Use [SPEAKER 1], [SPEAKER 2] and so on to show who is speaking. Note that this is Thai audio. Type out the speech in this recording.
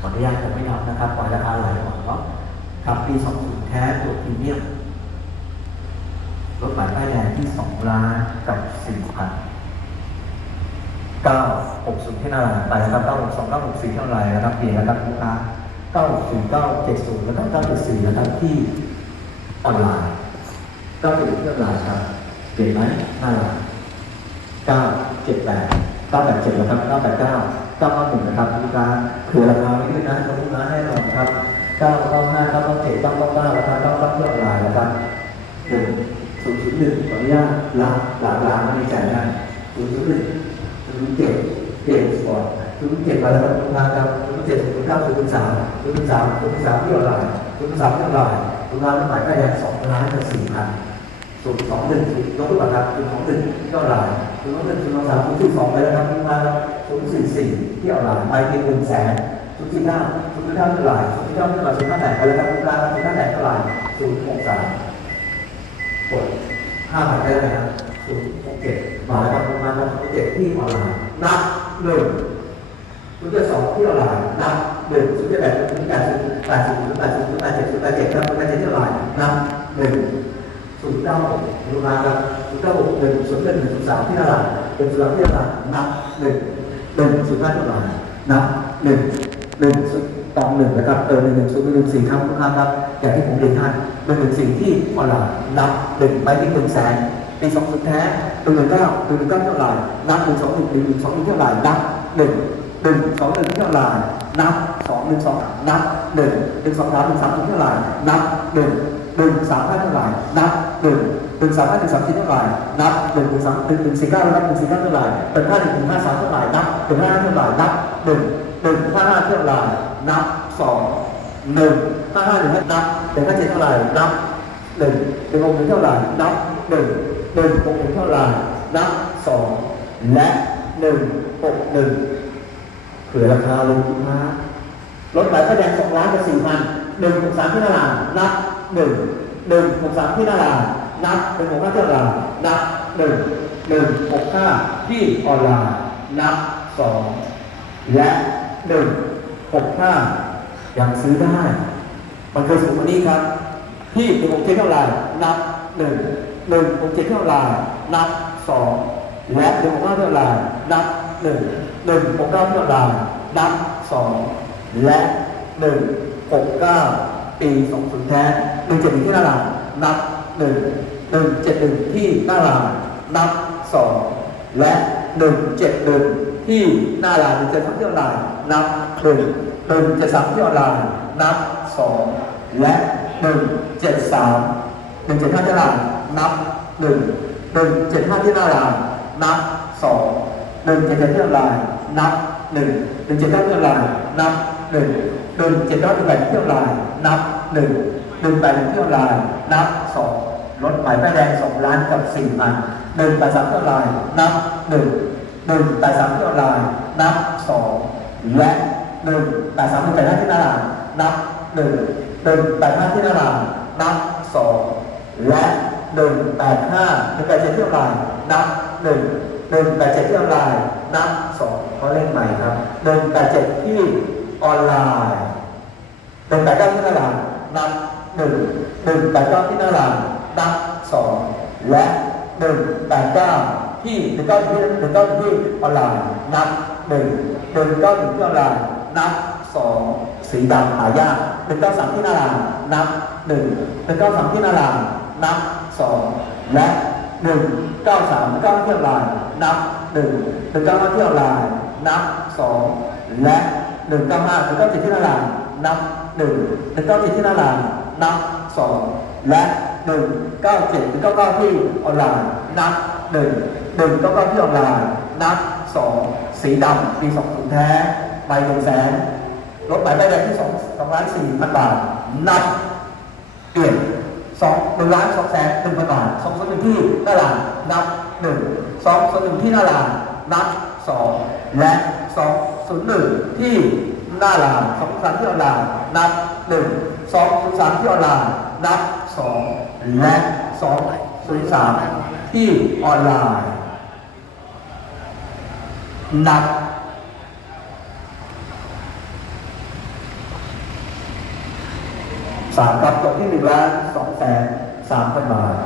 [SPEAKER 1] ขออนุญาตผมไม่นับนะครับปล่อยราคาไหลออกเนาะครับปีสองศูนย์แท้ตัวพรีเมียมรถหมายป้ายแดงที่สองล้านกับสี่พันเก้าหกศูนย์ที่นาไปนะครับเก้าหกสองเก้าหกสี่เท่าไหร่นะครับเปลี่ยนนะครับลูกค้าเก้าหกศูนย์เก้าเจ็ดศูนย์แล้วก็เก้าเจ็ดสี่นะครับที่ออนไลน์เก้าเจ็ดที่ออนไลน์ครับเปลี่ยนไหมน่าเก้าเจ็ดแปด 7นะครับ9 8 9 9 9 1นะครับลูกค้าคือราคาไม่ขึ้นนะจะลูกค้าแน่นอนครับ9 9 5 9 9 7 9 9 9ราคา9 9ที่อนไลน์นะครับ1 0 0 1ขออนุญาตลาหลาลาไม่ได้จ่ายได้0 0 1 0 7เจ็ดเกมสปอร์ต0 7มาแล้วครับลูกค้าครับ0 7 0 9 0 3 0 3 0 3ที่ออนไลน์0 3ที่ออนไลน์ลูกค้าหมายก็แดงล้านกับ4พัน ศูนย์สองหนึ่งศูนย์ยกตัวอย่างครับศูนย์สองหนึ่งที่ออนไลน์ศูนย์สองหนึ่งศูนย์สองสามศูนย์สี่สองไปแล้วครับที่มาศูนย์สี่สี่ที่ออนไลน์ไปเพียงหนึ่งแสนศูนย์สี่เก้าศูนย์สี่เก้าเท่าไหร่ศูนย์สี่เก้าเท่าไหร่ศูนย์ห้าแสนไปแล้วครับที่มาศูนย์ห้าแสนเท่าไหร่ศูนย์หกสามกดห้าพันได้ไหมครับศูนย์หกเจ็ดมาแล้วครับประมาณศูนย์เจ็ดที่ออนไลน์นับหนึ่งศูนย์เจ็ดสองที่ออนไลน์นับหนึ่งศูนย์เจ็ดแปดศูนย์แปดศูนย์แปดศูนย์แปดศูนย์แปดเจ็ดศูนย์แปดเจ็ดครับศูนย์แปดเจ็ดที่ออนไลน์นับหนึ่ง ศูนย์เก้าหกดูมาครับศูนย์เก้าหกหนึ่งศูนย์หนึ่งหนึ่งศูนย์สามที่ตลาดเป็นศูนย์สามที่ตลาดนับหนึ่งหนึ่งศูนย์ห้าตลาดนับหนึ่งหนึ่งตองหนึ่งนะครับเออหนึ่งหนึ่งศูนย์หนึ่งสี่ครับลูกค้านครับอย่างที่ผมเรียนท่านหนึ่งหนึ่งสี่ที่ออนไลน์นับหนึ่งไปที่หนึ่งแสนปีสองสุดแท้หนึ่งหนึ่งเก้าหนึ่งหนึ่งเก้าเท่าไหร่นับหนึ่งสองหนึ่งหนึ่งหนึ่งสองหนึ่งเท่าไหร่นับหนึ่งหนึ่งสองหนึ่งเท่าไหร่นับสองหนึ่งสองนับหนึ่งหนึ่งสองสามหนึ่งสามหนึ่งเท่าไหร่นับหนึ่ง หนึ่งสามห้าเท่าไหร่นับหนึ่งหนึ่งสามห้าหนึ่งสามสี่เท่าไหร่นับหนึ่งหนึ่งสามหนึ่งหนึ่งสี่เก้านับหนึ่งสี่เก้าเท่าไหร่เป็นห้าหนึ่งหนึ่งห้าสามเท่าไหร่นับเป็นห้าเท่าไหร่นับหนึ่งหนึ่งห้าห้าเท่าไหร่นับสองหนึ่งห้าห้าหนึ่งห้านับเป็นห้าเจ็ดเท่าไหร่นับหนึ่งหนึ่งหกหนึ่งเท่าไหร่นับหนึ่งหนึ่งหกหนึ่งเท่าไหร่นับสองและหนึ่งหกหนึ่งเผื่อราคาลงทุนมารถหมายป้ายแดงสองล้านกับสี่พันหนึ่งหกสามที่นารนับ หนึ่งหนึ่งหกสามที่นารานับเป็นหกห้าเท่าไร่นับหนึ่งหนึ่งหกห้าที่ออนไลน์นับสองและหนึ่งหกห้ายังซื้อได้ มันเคยสูงกว่านี้ครับ ที่หนึ่งหกเจ็ดเท่าไรนับหนึ่งหนึ่งหกเจ็ดเท่าไรนับสองและหนึ่งหกห้าเท่าไรนับหนึ่งหนึ่งหกเก้าเท่าไหร่นับสองและหนึ่งหกเก้า ปีสองศูนย์แท้หนึ่งเจ็ดหนึ่งที่หน้าหลังนับหนึ่งหนึ่งเจ็ดหนึ่งที่หน้าหลังนับสองและหนึ่งเจ็ดหนึ่งที่หน้าหลังหนึ่งเจ็ดสามที่ออนไลน์นับหนึ่งหนึ่งเจ็ดสามที่ออนไลน์นับสองและหนึ่งเจ็ดสามหนึ่งเจ็ดห้าที่หน้าหลังนับหนึ่งหนึ่งเจ็ดห้าที่หน้าหลังนับสองหนึ่งเจ็ดเจ็ดที่ออนไลน์นับหนึ่งหนึ่งเจ็ดเก้าที่ออนไลน์นับหนึ่ง หนึ่งเจ็ดเก้าที่แปดที่ออนไลน์นับหนึ่งหนึ่งแปดที่ออนไลน์นับสองรถหมายป้ายแดงสองล้านกับสี่พันหนึ่งแปดสามเที่ออนไลน์นับหนึ่งหนึ่งแปดสามเที่ออนไลน์นับสองและหนึ่งแปดสามหนึ่งแปดห้าที่หนาหลังนับหนึ่งหนึ่งแปดห้าที่หนาหลังนับสองและหนึ่งแปดห้าหนึ่งแปดเจ็ดเที่ออนไลน์นับหนึ่งหนึ่งแปดเจ็ดที่ออนไลน์นับสองเขาเล่นใหม่ครับหนึ่งแปดเจ็ดที่ออนไลน์ หนึ่งแปดเก้าที่หน้าหลังนับหนึ่งหนึ่งแปดเก้าที่หน้าหลังนับสองและหนึ่งแปดเก้าที่หนึ่งเก้าที่หนึ่งเก้าที่ออนไลน์นับหนึ่งหนึ่งเก้าหนึ่งที่ออนไลน์นับสองสีดำหายากหนึ่งเก้าสามที่หน้าหลังนับหนึ่งหนึ่งเก้าสามที่หน้าหลังนับสองและหนึ่งเก้าสามเก้าเที่ออนไลน์นับหนึ่งหนึ่งเก้าห้าที่ออนไลน์นับสองและหนึ่งเก้าห้าหนึ่งเก้าเจ็ดที่หน้าหลังนับ หนึ่งหนึ่งเก้าเจ็ดที่หน้าหลังนับสองและหนึ่งเก้าเจ็ดหนึ่งเก้าเก้าที่ออนไลน์นับหนึ่งหนึ่งเก้าเก้าที่ออนไลน์นับสองสีดำปีสองศูนย์แท้ใบหนึ่งแสนรถหมายเลขแดงที่สองสองล้านสี่พันบาทนับเปลี่ยนสองหนึ่งล้านสองแสนหนึ่งพันบาทสองส่วนหนึ่งที่หน้าหลังนับหนึ่งสองส่วนหนึ่งที่หน้าหลังนับสองและสองส่วนหนึ่งที่ หน้าลานสองสามที่ออนไลน์นับหนึ่งสองสามที่ออนไลน์นับสองและสองศูสามที่ออนไลน์นับสามกับจบที่หนึ่งล้านสองแสนสามพันบาท